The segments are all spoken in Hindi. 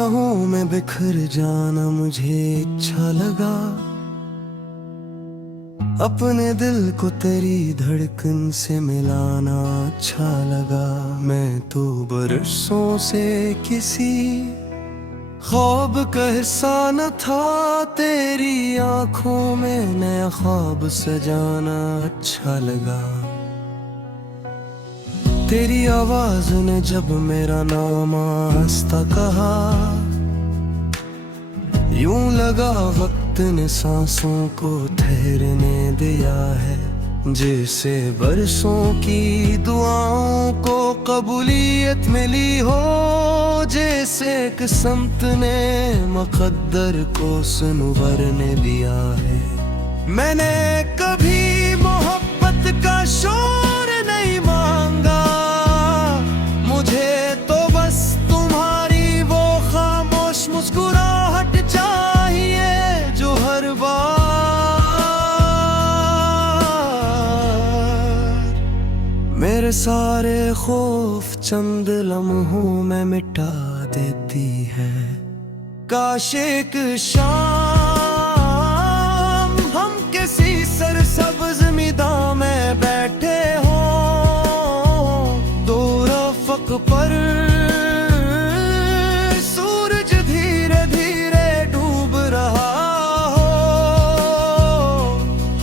निगाहों में बिखर जाना मुझे अच्छा लगा। अपने दिल को तेरी धड़कन से मिलाना अच्छा लगा। मैं तो बरसों से किसी ख्वाब का हिस्सा न था, तेरी आंखों में नया ख्वाब सजाना अच्छा लगा। तेरी आवाज ने जब मेरा नाम आस्ता कहा, यूं लगा वक्त ने सांसों को ठहरने दिया है। जैसे बरसों की दुआओं को कबूलियत मिली हो, जैसे किस्मत ने मुकद्दर को संवरने दिया है। मैंने कभी मोहब्बत का शोर नहीं मांगा, मुझे तो बस तुम्हारी वो खामोश मुस्कुराहट चाहिए जो हर बार मेरे सारे खौफ चंद लम्हों में मिटा देती है। काश एक शाम हम किसी सरसब्ज मैदान में बैठे हों, दो रफ़क़ पर सूरज धीरे धीरे डूब रहा हो।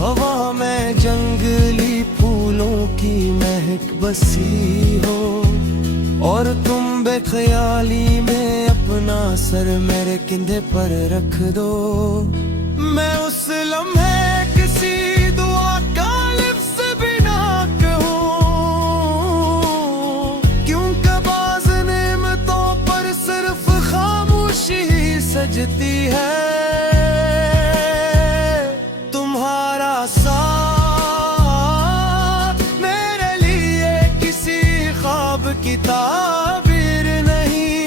हवा में जंगली फूलों की महक बसी हो, और तुम बेख्याली में अपना सर मेरे कंधे पर रख दो। मैं उस लम्हे किसी दुआ का लफ्ज़ भी ना कहूँ, क्योंकि बाज़ नेमतों पर सिर्फ खामोशी ही सजती है। तुम्हारा साथ मेरे लिए किसी ख्वाब की ताबीर नहीं,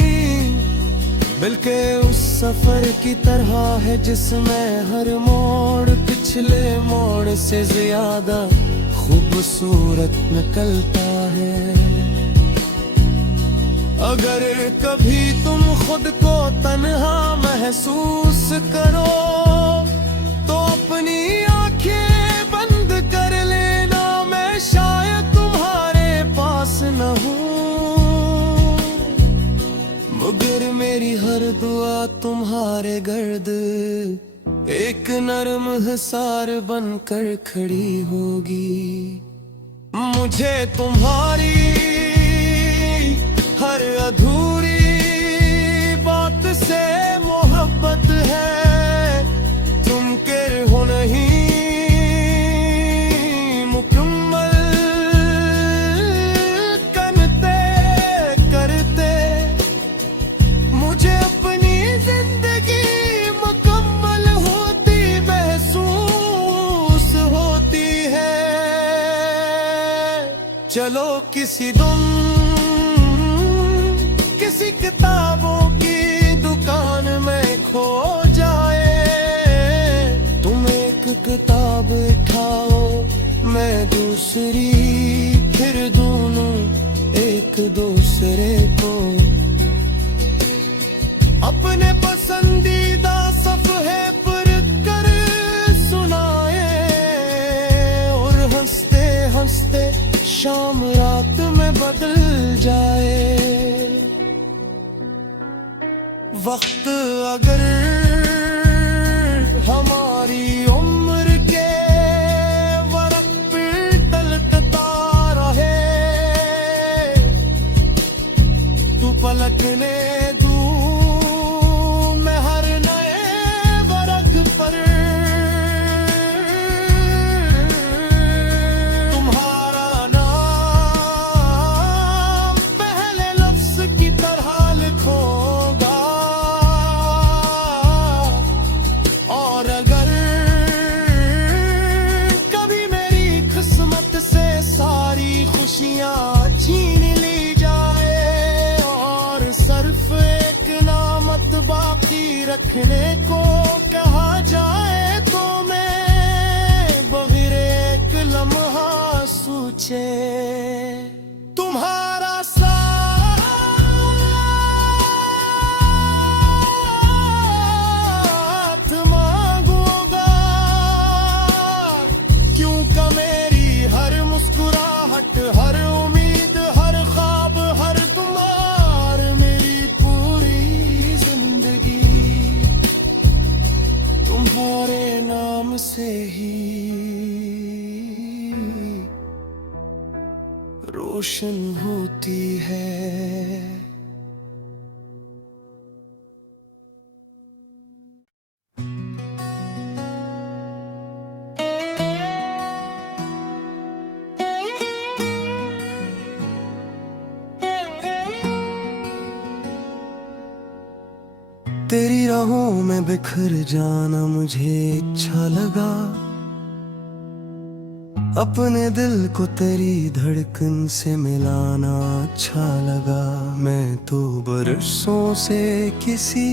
बल्कि उस सफर की तरह है जिसमें हर मोड़ पिछले मोड़ से ज्यादा खूबसूरत निकलता है। अगर कभी तुम खुद को तन्हा महसूस करो, तो अपनी आंखें बंद कर लेना, मैं शायद तुम्हारे पास न हूँ, मगर मेरी हर दुआ तुम्हारे गर्द एक नरम हिसार बनकर खड़ी होगी। मुझे तुम्हारी हर अधूरी बात से मोहब्बत है। तुम के हो नहीं मुकम्मल करते करते, मुझे अपनी जिंदगी मुकम्मल होती महसूस होती है। चलो किसी दिन किसी किताबों की दुकान में खो जाए, तुम एक किताब उठाओ मैं दूसरी, फिर दोनों एक दूसरे को अपने पसंदीदा सफ़हे पर कर सुनाए, और हंसते हंसते शाम रात में बदल जाए। वक्त अगर हमारी उम्र के वरक़ पे तलकता रहे, तू पलकने दूँ मैं हर नए वरक़ पर तुम्हारा नाम पहले लफ्ज़ की तरह लिखूंगा। और अगर कभी मेरी किस्मत से सारी खुशियाँ छीन ली जाए, और सिर्फ एक नामत बाकी रखने को कहा जाए, तो मैं बग़ैर एक लम्हा सोचे तुम्हारा साथ नाम से ही रोशन होती है। तेरी राहों में बिखर जाना मुझे अच्छा लगा, अपने दिल को तेरी धड़कन से मिलाना अच्छा लगा। मैं तो बरसों से किसी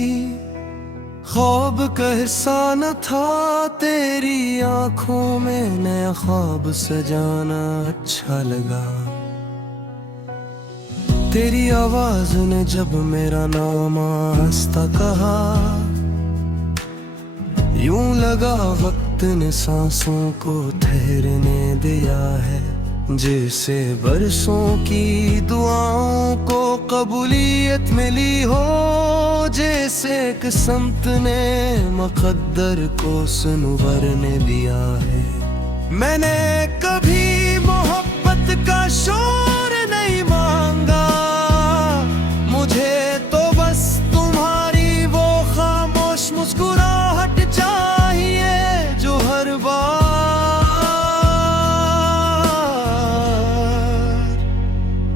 ख्वाब का हिस्सा न था, तेरी आंखों में नया ख्वाब सजाना अच्छा लगा। तेरी आवाज ने जब मेरा नाम आस्ता कहा, यूं लगा वक्त ने सांसों को ठहरने दिया है। जैसे बरसों की दुआओं को कबूलियत मिली हो, जैसे किस्मत ने मुक़द्दर को सुनवरने दिया है। मैंने कभी मोहब्बत का शोर नहीं मांगा, मुझे तो बस तुम्हारी वो खामोश मुस्कुराहट चाहिए जो हर बार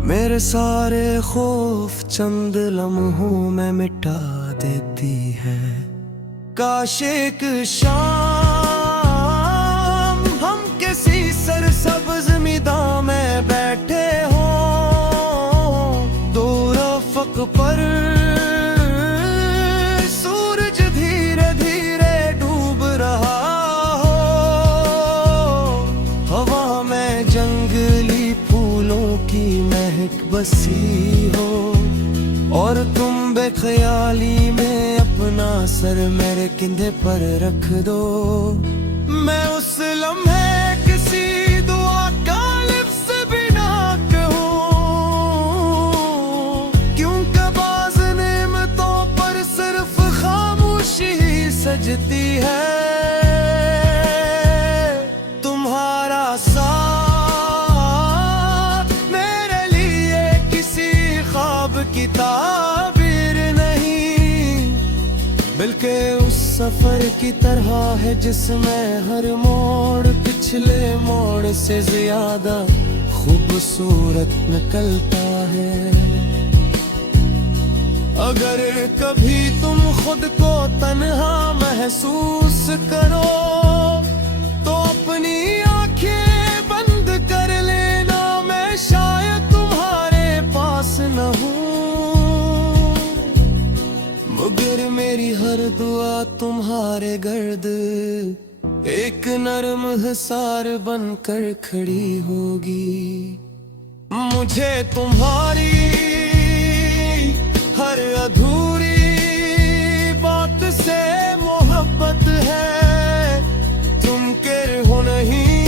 मेरे सारे खौफ चंद लम्हों में मिटा देती है। काश एक शाम हम किसी सरसब्ज मैदान में बैठे हों, दो रफ़क़ पर सूरज धीरे धीरे डूब रहा हो। हवा में जंगली फूलों की महक बसी हो, और तुम बेख्याली में अपना सर मेरे कंधे पर रख दो। मैं उस लम्हे किसी दुआ का लिफ्ज़ भी ना कहूँ, क्योंकि बाज़ नेमतों पर सिर्फ खामोशी ही सजती है। तुम्हारा साथ मेरे लिए किसी ख्वाब की ताबीर नहीं, बल्कि उस सफर की तरह है जिसमें हर मोड़ पिछले मोड़ से ज्यादा खूबसूरत निकलता है। अगर कभी तुम खुद को तन्हा महसूस करो, तो अपनी आंखें बंद कर लेना, मैं शायद तुम्हारे पास न हूँ, मगर मेरी हर दुआ तुम्हारे गर्द एक नरम हिसार बनकर खड़ी होगी। मुझे तुम्हारी हर अधूरी बात से मोहब्बत है, तुम के हो नहीं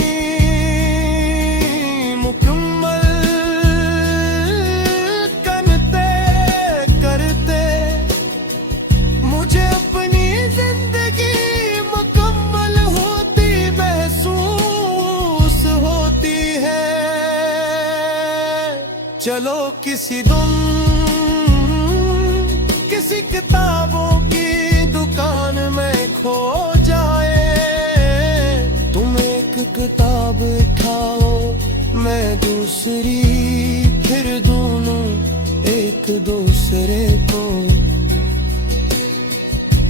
मुकम्मल करते करते मुझे अपनी जिंदगी मुकम्मल होती महसूस होती है। चलो किसी दिन किसी किताबों की दुकान में खो जाए, तुम एक किताब उठाओ मैं दूसरी, फिर दोनों एक दूसरे को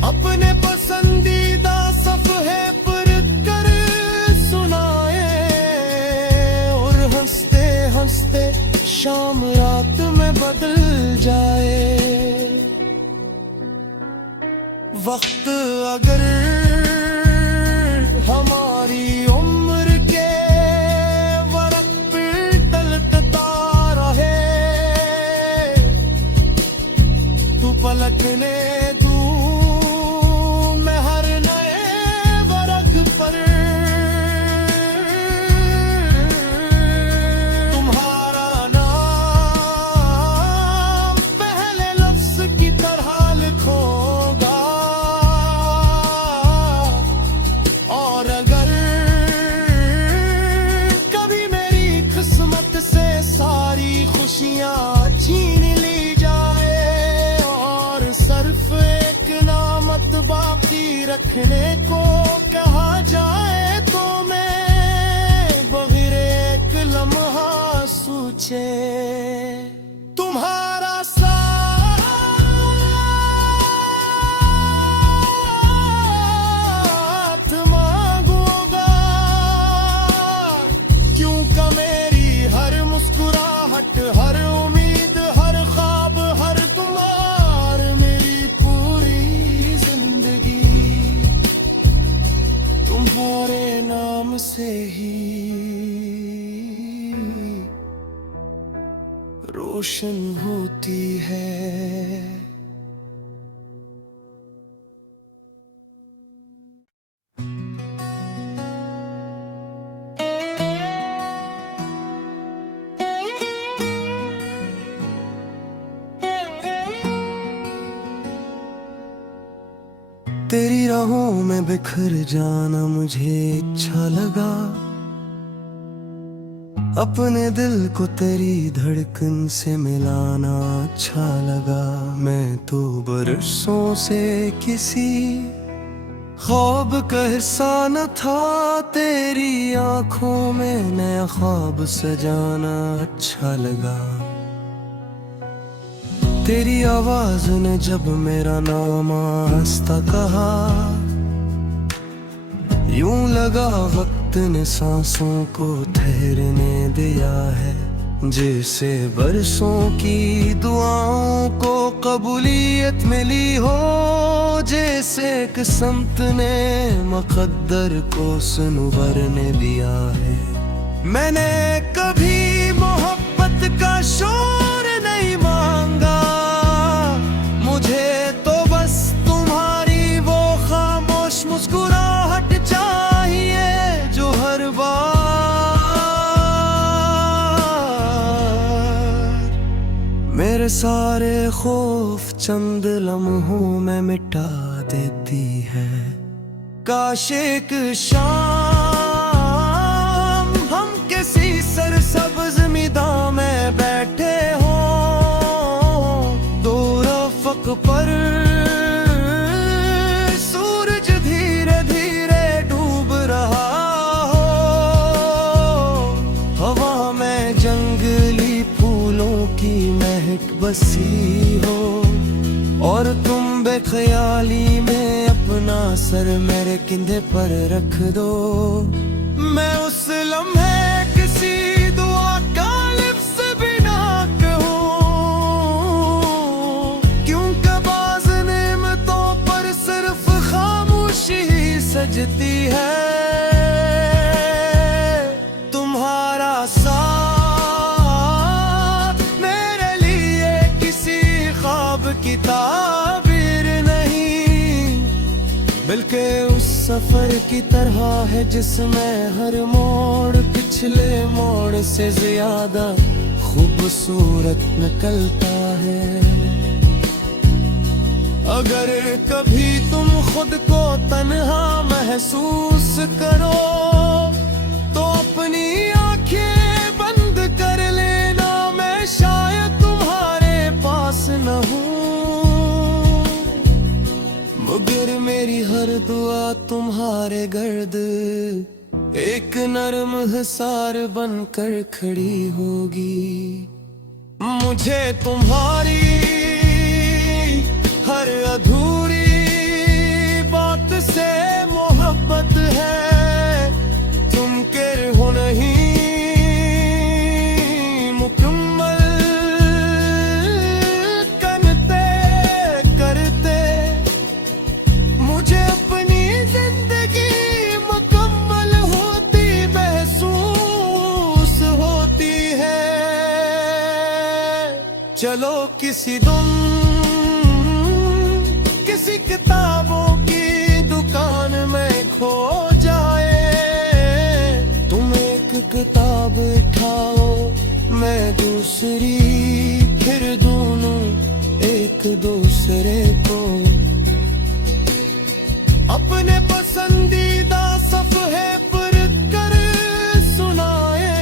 अपने पसंदीदा सफ़हे पर कर सुनाए, और हंसते हंसते शाम रात में बदल जाए। वक्त अगर हमारी उम्र के वरक़ पे तलकता रहे, तू पलकने दूँ मैं हर नए वरक़ पर तुम्हारा नाम पहले लफ्ज़ की तरह लिखूंगा, और की रखने को कहा जाए तो मैं बग़ैर एक लम्हा सोचे तुम्हारा हर उम्मीद, हर ख्वाब, हर तुम्हार मेरी पूरी जिंदगी तुम्हारे नाम से ही रोशन होती है। तेरी राहों में बिखर जाना मुझे अच्छा लगा, अपने दिल को तेरी धड़कन से मिलाना अच्छा लगा। मैं तो बरसों से किसी ख्वाब का हिस्सा न था, तेरी आंखों में नया ख्वाब सजाना अच्छा लगा। तेरी आवाज ने जब मेरा नाम आस्ता कहा, यूं लगा वक्त ने सांसों को ठहरने दिया है। जैसे बरसों की दुआओं को कबूलियत मिली हो, जैसे किस्मत ने मुक़द्दर को संवरने दिया है। मैंने कभी मोहब्बत का शोर नहीं मांगा, मुझे तो बस तुम्हारी वो खामोश मुस्कुराहट चाहिए जो हर बार मेरे सारे खौफ चंद लम्हों में मिटा देती है। काश एक शाम हम किसी सरसब्ज़ मैदान में बैठे हों, दो रफ़क़ पर सूरज धीरे धीरे डूब रहा हो, हवा में जंगली फूलों की महक बसी हो, और तुम बेख्याली में अपना सर मेरे कंधे पर रख दो। मैं उस लम्हे किसी दुआ का लिफ्ज़ भी ना कहूँ, क्योंकि बाज़ नेमतों पर सिर्फ खामोशी ही सजती है। तुम्हारा साथ मेरे लिए किसी ख्वाब की ताबीर नहीं, बल्कि उस सफर की तरह है जिसमें हर मोड़ पिछले मोड़ से ज्यादा खूबसूरत निकलता है। अगर कभी तुम खुद को तन्हा महसूस करो तो अपनी आंखें बंद कर लेना, मैं शायद तुम्हारे पास न हूँ, मगर मेरी हर दुआ तुम्हारे गर्द एक नरम हिसार बनकर खड़ी होगी। मुझे तुम्हारी हर अधूरी बात से मोहब्बत है, तुम के हो नहीं मुकम्मल करते करते मुझे अपनी जिंदगी मुकम्मल होती महसूस होती है। चलो किसी दिन किसी किताबों की दुकान में खो जाए, तुम एक किताब उठाओ मैं दूसरी, फिर दोनों एक दूसरे को अपने पसंदीदा सफ़हे पर कर सुनाए,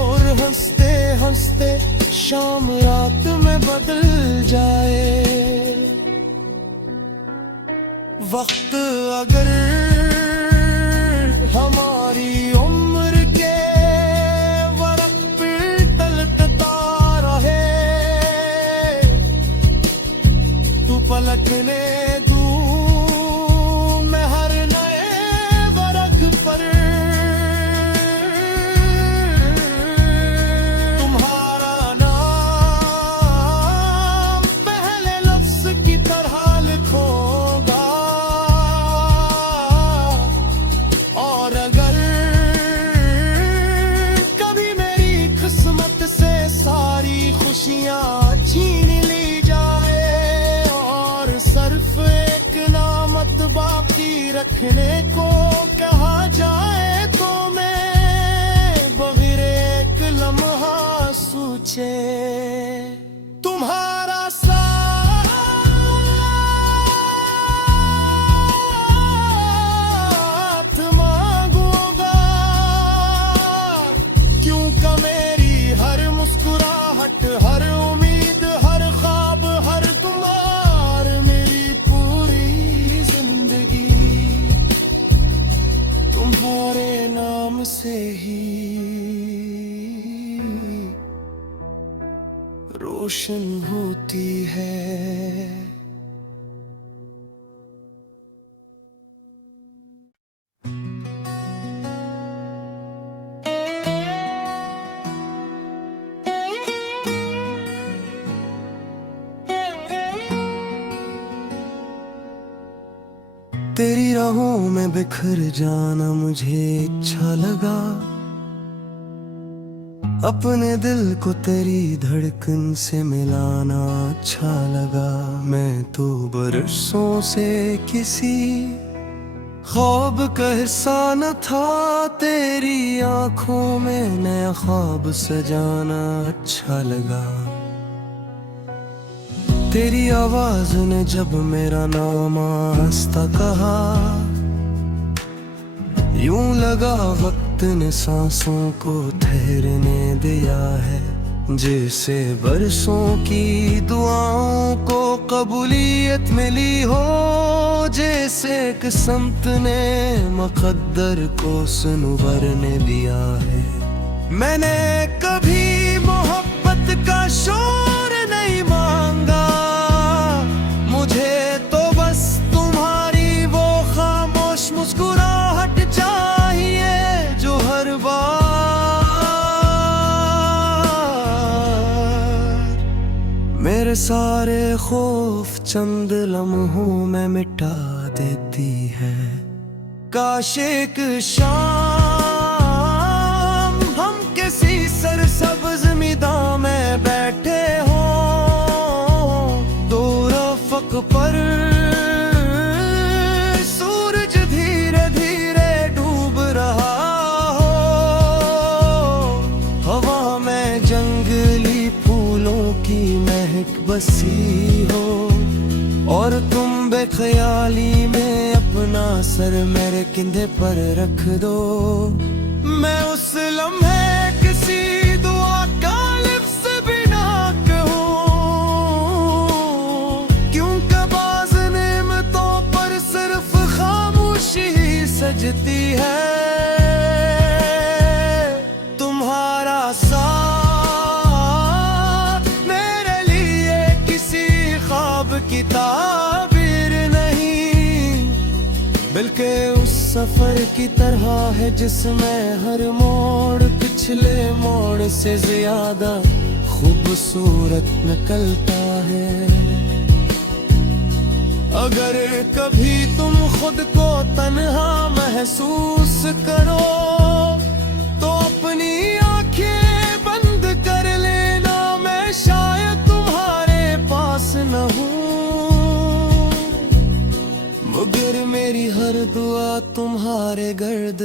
और हंसते हंसते शाम रात में बदल जाए। वक्त अगर हमारी उम्र के वरक पे तलकता रहे, तू पलकने दूं मैं हर नए वरक पर तुम्हारा नाम पहले लफ्ज की तरह लिखूंगा। और अगर कभी मेरी किस्मत से सारी खुशियां छीन ली जाए और सिर्फ एक नामत बाकी रखने को कहा जाए, तो मैं बग़ैर एक लम्हा सोचे तुम्हारा साथ मांगूंगा। क्योंकि मेरी हर मुस्कुराहट, हर उम्मीद, हर ख्वाब, हर तुम्हार मेरी पूरी जिंदगी तुम्हारे नाम से ही रोशन होती है। तेरी राहों में बिखर जाना मुझे अच्छा लगा, अपने दिल को तेरी धड़कन से मिलाना अच्छा लगा। मैं तो बरसों से किसी ख्वाब का हिस्सा न था, तेरी आंखों में नया ख्वाब सजाना अच्छा लगा। तेरी आवाज ने जब मेरा नाम आस्ता कहा, यूं लगा वक्त ने सांसों को ठहरने दिया है। जैसे बरसों की दुआओं को कबूलियत मिली हो, जैसे किस्मत ने मुक़द्दर को संवरने दिया है। मैंने कभी मोहब्बत का शोर नहीं मांगा, मुझे तो बस तुम्हारी वो खामोश मुस्कुराहट चाहिए जो हर बार मेरे सारे खौफ चंद लम्हों में मिटा देती है। काश एक शाम हम किसी सरसब्ज़ मैदान में बैठे हों, दो रफ़क़ पर सूरज धीरे धीरे डूब रहा हो। हवा में जंगली फूलों की महक बसी हो और तुम बेख्याली में अपना सर मेरे कंधे पर रख दो। मैं उस लम्हे किसी दुआ का लफ्ज़ भी ना कहूँ, क्योंकि बाज़ नेमतों पर सिर्फ खामोशी ही सजती है। तुम्हारा साथ मेरे लिए किसी ख्वाब की ताबीर नहीं, बल्कि उस सफर की तरह है जिसमें हर मोड़ पिछले मोड़ से ज्यादा खूबसूरत निकलता है। अगर कभी तुम खुद को तन्हा महसूस करो, तो अपनी आंखें बंद कर लेना, मैं शायद तुम्हारे पास न हूँ, मगर मेरी हर दुआ तुम्हारे गर्द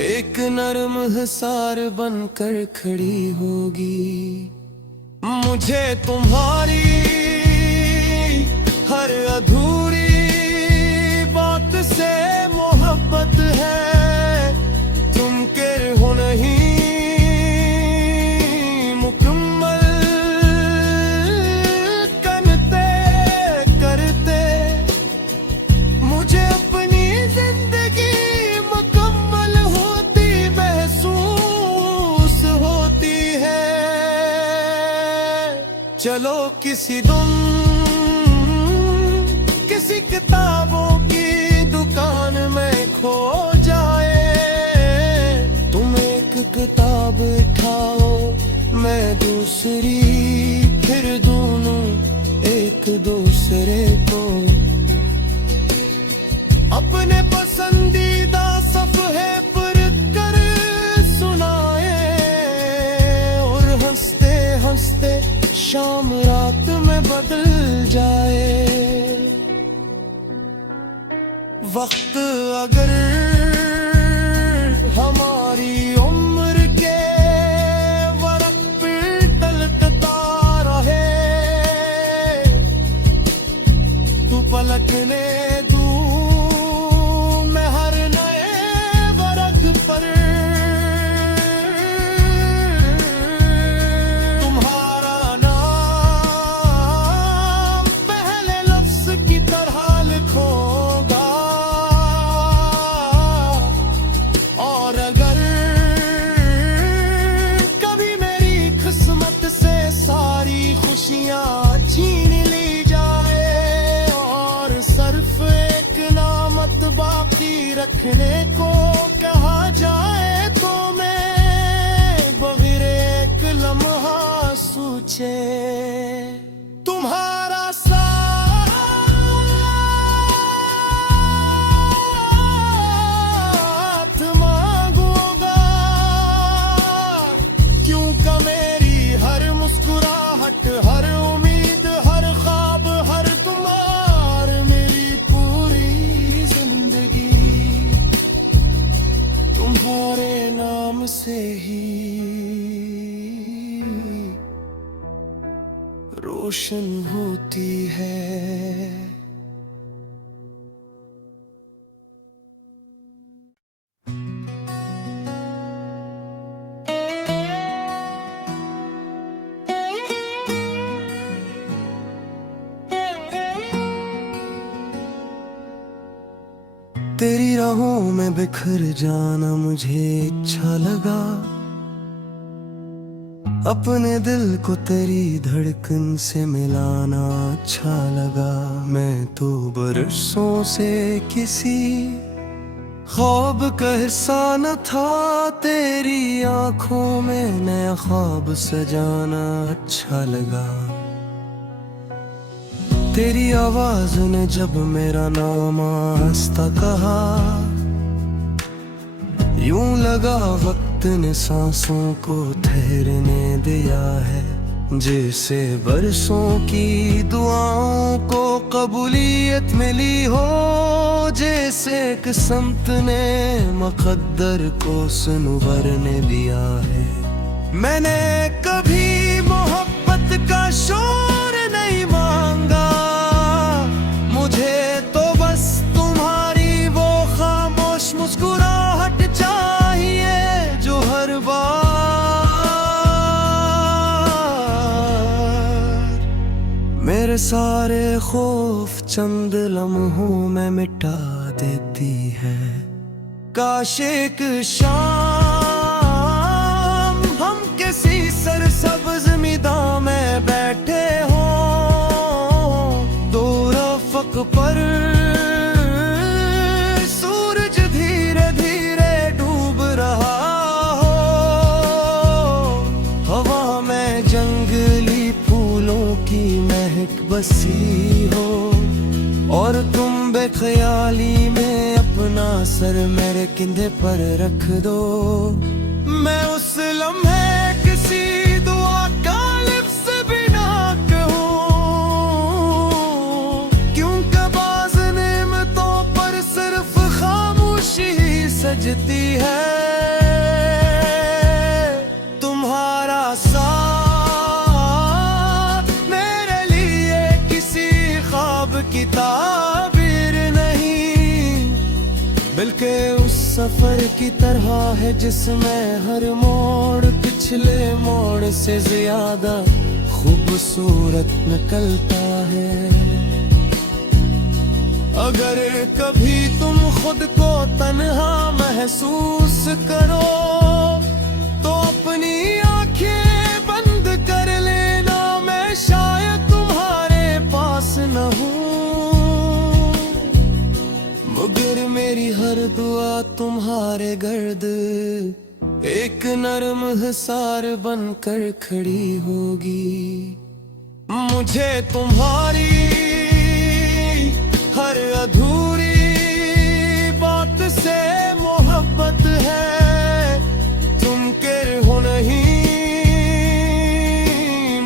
एक नरम हिसार बनकर खड़ी होगी। मुझे तुम्हारी हर अधूरी बात से मोहब्बत है, तुम के हो नहीं मुकम्मल करते करते चलो किसी दिन किसी किताबों की दुकान में खो जाए। तुम एक किताब उठाओ मैं दूसरी, फिर दोनों एक दूसरे को अपने पसंदीदा सफ़हे पर कर सुनाए। और हंसते हंसते शाम रात में बदल जाए। वक्त अगर हमारी उम्र के वरक पे तलकता रहे, तू पलटने दूं मैं हर नए वरक पर तुम्हारा नाम पहले लफ्ज की तरह लिखूंगा। और अगर कभी मेरी किस्मत से सारी खुशियां छीन ली जाए और सिर्फ एक नामत बाकी रखने को कहा जाए, तो मैं बगैर एक लम्हा सोचे तुम्हारा साथ मांगूंगा। क्योंकि मेरी हर मुस्कुराहट, हर उम्मीद, हर ख्वाब, हर तुम्हार मेरी पूरी जिंदगी तुम्हारे नाम से ही रोशन होती है। तेरी राहों में बिखर जाना मुझे अच्छा लगा। अपने दिल को तेरी धड़कन से मिलाना अच्छा लगा। मैं तो बरसों से किसी ख्वाब का हिस्सा न था, तेरी आंखों में नया ख्वाब सजाना अच्छा लगा। तेरी आवाज ने जब मेरा नाम आस्ता कहा, यूं लगा वक्त ने सांसों को ठहरने दिया है। जैसे बरसों की दुआओं को कबूलियत मिली हो, जैसे किस्मत ने मुक़द्दर को संवरने दिया है। मैंने कभी मोहब्बत का शोर नहीं मांगा, मुझे तो बस तुम्हारी वो खामोश मुस्कुराहट चाहिए जो हर बार मेरे सारे खौफ चंद लम्हों में मिटा देती है। काश एक शाम हम किसी सरसब्ज़ मैदान में बैठे हों, दो रफ़क़ पर सूरज धीरे धीरे डूब रहा हो। हवा में जंगली फूलों की महक बसी हो और तुम बेख्याली में अपना सर मेरे कंधे पर रख दो। मैं उस लम्हे किसी दुआ का लिफ्ज़ भी ना कहूँ, क्योंकि बाज़ नेमतों पर सिर्फ खामोशी ही सजती है। तुम्हारा साथ मेरे लिए किसी ख्वाब की ताबीर नहीं, बल्कि उस सफर की तरह है जिसमें हर मोड़ पिछले मोड़ से ज्यादा खूबसूरत निकलता है। अगर कभी तुम खुद को तन्हा महसूस करो तो अपनी आंखें बंद कर लेना, मैं शायद हर दुआ तुम्हारे गर्द एक नरम हिसार बनकर खड़ी होगी। मुझे तुम्हारी हर अधूरी बात से मोहब्बत है। तुम के हो नहीं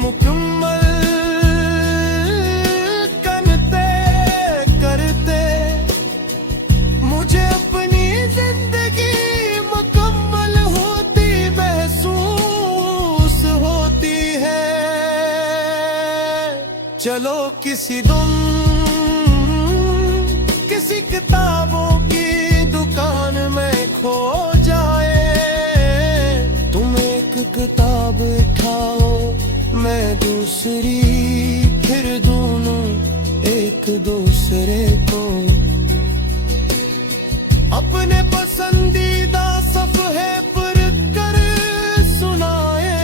मुकम्मल करते करते मुझे अपनी जिंदगी मुकम्मल होती महसूस होती है। चलो किसी किसी किताबों की दुकान में खो जाए। तुम एक किताब उठाओ मैं दूसरी, फिर दोनों एक दूसरे को अपने पसंदीदा सफ़हे पर कर सुनाए।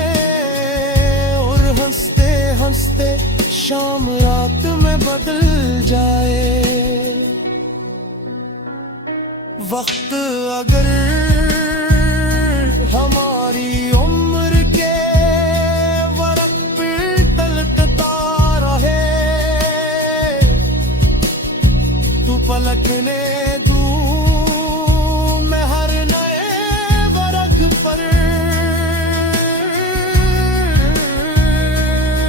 और हंसते हंसते शाम रात में बदल जाए। वक्त अगर हमारी उम्र के वरक पे तलकता रहे तो पलकने दूं मैं हर नए वरक पर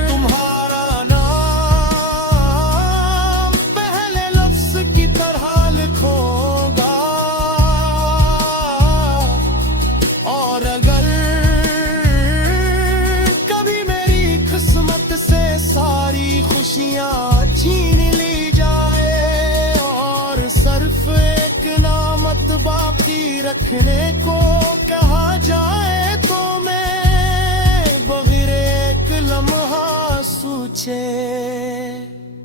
तुम्हारा नाम पहले लफ्ज की तरह लिखूंगा। और अगर कभी मेरी किस्मत से सारी खुशियां छीन ली जाए और सिर्फ एक नामत बाकी रखने को कहा जाए तो मैं बगैर एक लम्हा सोचे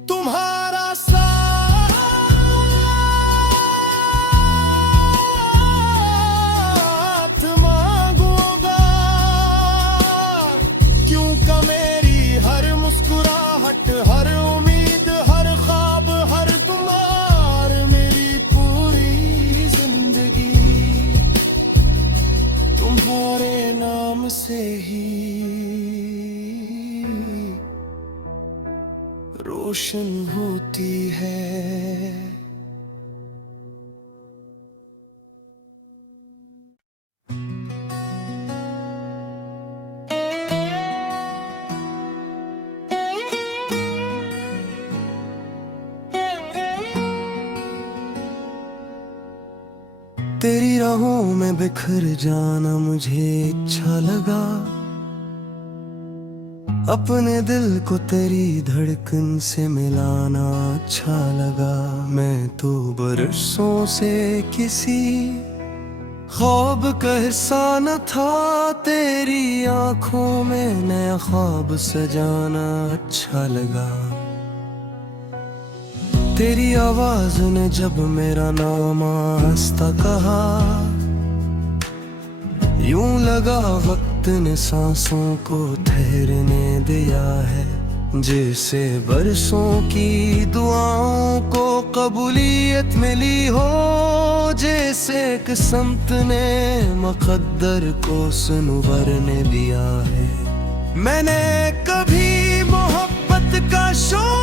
तुम्हारा मुस्कुराहट हर उम्मीद हर ख्वाब हर तुम्हार मेरी पूरी जिंदगी तुम्हारे नाम से ही रोशन होती है। तेरी राहों में बिखर जाना मुझे अच्छा लगा। अपने दिल को तेरी धड़कन से मिलाना अच्छा लगा। मैं तो बरसों से किसी ख्वाब का हिस्सा न था। तेरी आंखों में नया ख्वाब सजाना अच्छा लगा। तेरी आवाज ने जब मेरा नाम आस्ता कहा यूं लगा वक्त ने सांसों को ठहरने दिया है। जैसे बरसों की दुआओं को कबूलियत मिली हो। जैसे किस्मत ने मुकद्दर को संवरने दिया है। मैंने कभी मोहब्बत का शौक